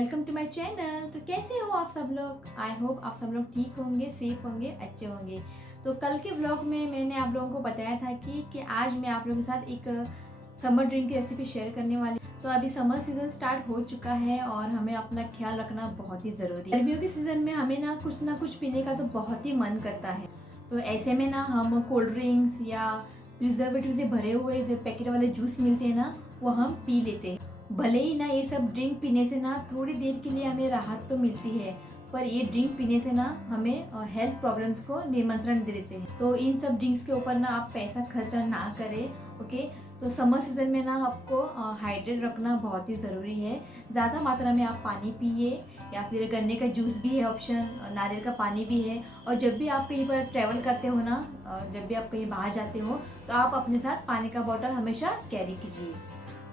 Welcome to my channel. तो कैसे हो आप सब लोग? आई होप आप सब लोग ठीक होंगे, सेफ होंगे, अच्छे होंगे। तो कल के व्लॉग में मैंने आप लोगों को बताया था कि आज मैं आप लोगों के साथ एक समर ड्रिंक की रेसिपी शेयर करने वाली। तो अभी समर सीजन स्टार्ट हो चुका है और हमें अपना ख्याल रखना बहुत ही ज़रूरी है। गर्मियों के सीज़न में हमें ना कुछ पीने का तो बहुत ही मन करता है। तो ऐसे में ना हम कोल्ड ड्रिंक्स या प्रिजर्वेटिव से भरे हुए जो पैकेट वाले जूस मिलते हैं ना, वो हम पी लेते हैं। भले ही ना ये सब ड्रिंक पीने से ना थोड़ी देर के लिए हमें राहत तो मिलती है, पर ये ड्रिंक पीने से ना हमें हेल्थ प्रॉब्लम्स को निमंत्रण दे देते हैं। तो इन सब ड्रिंक्स के ऊपर ना आप पैसा खर्चा ना करें। ओके, तो समर सीजन में ना आपको हाइड्रेट रखना बहुत ही ज़रूरी है। ज़्यादा मात्रा में आप पानी पिए, या फिर गन्ने का जूस भी है ऑप्शन, नारियल का पानी भी है। और जब भी आप कहीं पर ट्रैवल करते हो ना, जब भी आप कहीं बाहर जाते हो, तो आप अपने साथ पानी का बॉटल हमेशा कैरी कीजिए।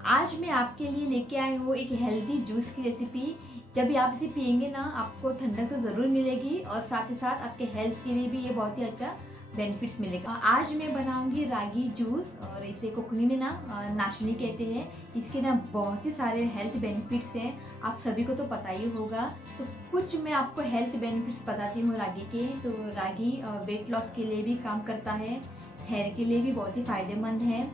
आज मैं आपके लिए लेके आई हूँ एक हेल्दी जूस की रेसिपी। जब भी आप इसे पियेंगे ना, आपको ठंडक तो ज़रूर मिलेगी और साथ ही साथ आपके हेल्थ के लिए भी ये बहुत ही अच्छा बेनिफिट्स मिलेगा। आज मैं बनाऊंगी रागी जूस, और इसे कोकणी में ना नाशनी कहते हैं। इसके ना बहुत ही सारे हेल्थ बेनिफिट्स हैं, आप सभी को तो पता ही होगा। तो कुछ मैं आपको हेल्थ बेनिफिट्स बताती हूँ रागी के। तो रागी वेट लॉस के लिए भी काम करता है, हेयर के लिए भी बहुत ही फायदेमंद है।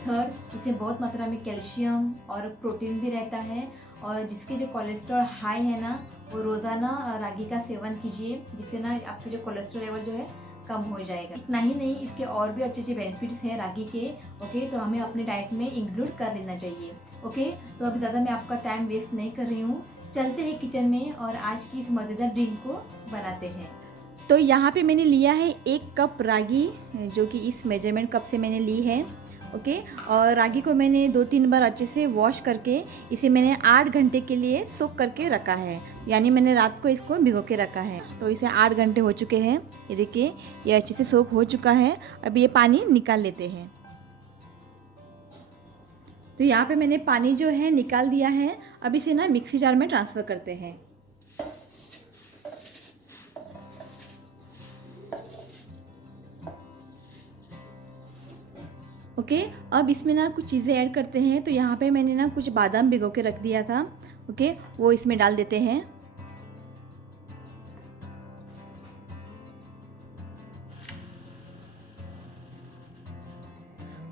थर्ड, इसमें बहुत मात्रा में कैल्शियम और प्रोटीन भी रहता है। और जिसके जो कोलेस्ट्रॉल हाई है ना, वो रोज़ाना रागी का सेवन कीजिए, जिससे ना आपके जो कोलेस्ट्रॉल लेवल जो है कम हो जाएगा। इतना ही नहीं, इसके और भी अच्छे अच्छे बेनिफिट्स हैं रागी के। ओके, तो हमें अपने डाइट में इंक्लूड कर लेना चाहिए। ओके, तो अभी ज़्यादा मैं आपका टाइम वेस्ट नहीं कर रही हूँ, चलते हैं किचन में और आज की इस मज़ेदार ड्रिंक को बनाते हैं। तो यहाँ पे मैंने लिया है 1 कप रागी, जो कि इस मेजरमेंट कप से मैंने ली है। ओके, और रागी को मैंने 2-3 बार अच्छे से वॉश करके इसे मैंने 8 घंटे के लिए सोक करके रखा है, यानी मैंने रात को इसको भिगो के रखा है। तो इसे 8 घंटे हो चुके हैं। ये देखिए, ये अच्छे से सोक हो चुका है। अब ये पानी निकाल लेते हैं। तो यहाँ पे मैंने पानी जो है निकाल दिया है। अब इसे ना मिक्सी जार में ट्रांसफ़र करते हैं। ओके, अब इसमें ना कुछ चीज़ें ऐड करते हैं। तो यहाँ पे मैंने ना कुछ बादाम भिगो के रख दिया था। ओके, वो इसमें डाल देते हैं।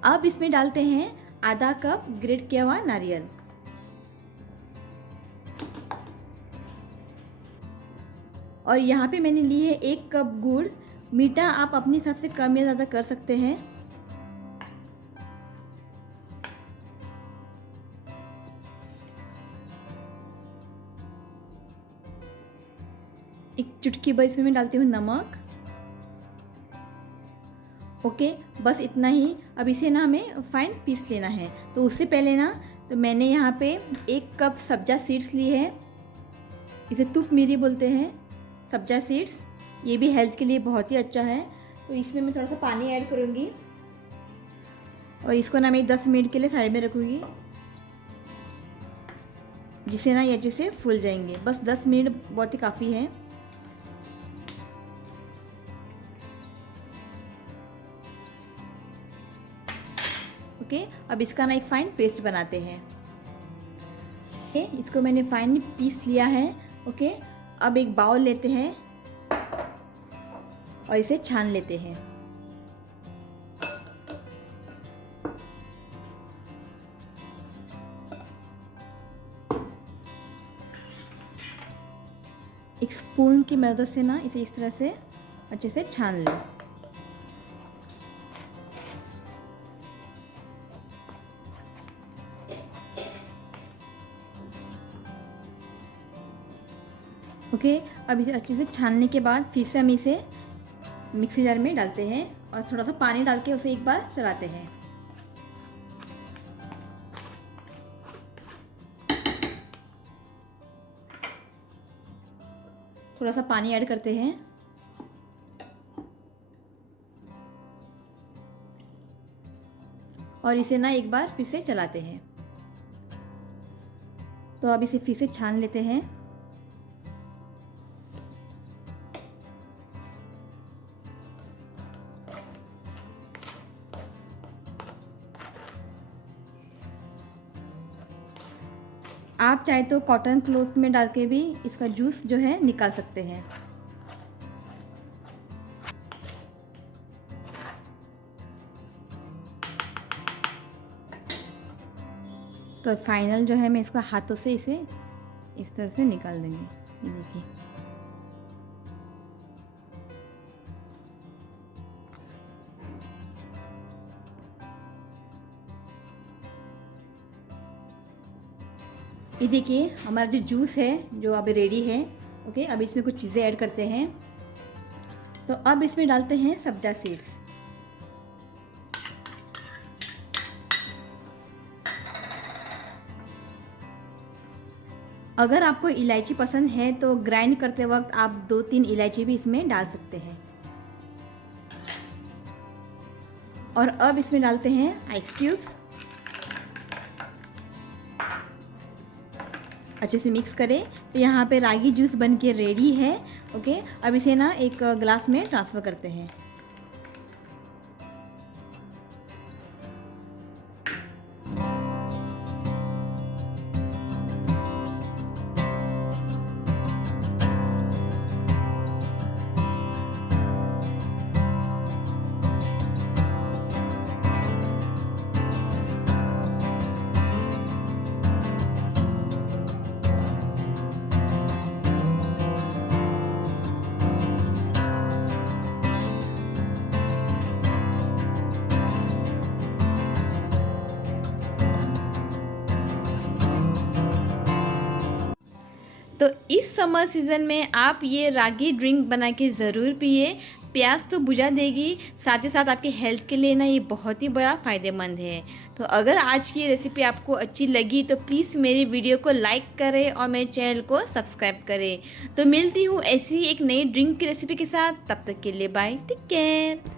अब इसमें डालते हैं आधा कप ग्रेट किया हुआ नारियल। और यहाँ पे मैंने ली है 1 कप गुड़। मीठा आप अपने हिसाब से कम या ज़्यादा कर सकते हैं। एक चुटकी भर इसमें मैं डालती हूँ नमक। ओके, बस इतना ही। अब इसे ना हमें फाइन पीस लेना है। तो उससे पहले ना, तो मैंने यहाँ पे 1 कप सब्जा सीड्स ली है। इसे तुप मिरी बोलते हैं, सब्जा सीड्स। ये भी हेल्थ के लिए बहुत ही अच्छा है। तो इसमें मैं थोड़ा सा पानी ऐड करूँगी और इसको ना मैं 10 मिनट के लिए साइड में रखूँगी, जिससे ना ये अच्छे से फूल जाएंगे। बस 10 मिनट बहुत ही काफ़ी है। ओके, अब इसका ना एक फाइन पेस्ट बनाते हैं। ओके, इसको मैंने फाइन पीस लिया है। ओके, अब एक बाउल लेते हैं और इसे छान लेते हैं। एक स्पून की मदद से ना इसे इस तरह से अच्छे से छान लें। ओके, अब इसे अच्छे से छानने के बाद फिर से हम इसे मिक्सी जार में डालते हैं और थोड़ा सा पानी डाल के उसे एक बार चलाते हैं। थोड़ा सा पानी ऐड करते हैं और इसे ना एक बार फिर से चलाते हैं। तो अब इसे फिर से छान लेते हैं। आप चाहे तो कॉटन क्लॉथ में डाल के भी इसका जूस जो है निकाल सकते हैं। तो फाइनल जो है मैं इसको हाथों से इसे इस तरह से निकाल देंगे। ये देखिए, ये देखिए हमारा जो जूस है जो अभी रेडी है। ओके, अब इसमें कुछ चीज़ें ऐड करते हैं। तो अब इसमें डालते हैं सब्जा सीड्स। अगर आपको इलायची पसंद है तो ग्राइंड करते वक्त आप 2-3 इलायची भी इसमें डाल सकते हैं। और अब इसमें डालते हैं आइस क्यूब्स। अच्छे से मिक्स करें। तो यहाँ पे रागी जूस बन के रेडी है। ओके, अब इसे ना एक ग्लास में ट्रांसफ़र करते हैं। तो इस समर सीज़न में आप ये रागी ड्रिंक बना के ज़रूर पिए। प्यास तो बुझा देगी, साथ ही साथ आपके हेल्थ के लिए ना ये बहुत ही बड़ा फ़ायदेमंद है। तो अगर आज की रेसिपी आपको अच्छी लगी तो प्लीज़ मेरी वीडियो को लाइक करें और मेरे चैनल को सब्सक्राइब करें। तो मिलती हूँ ऐसी एक नई ड्रिंक की रेसिपी के साथ, तब तक के लिए बाय, टेक केयर।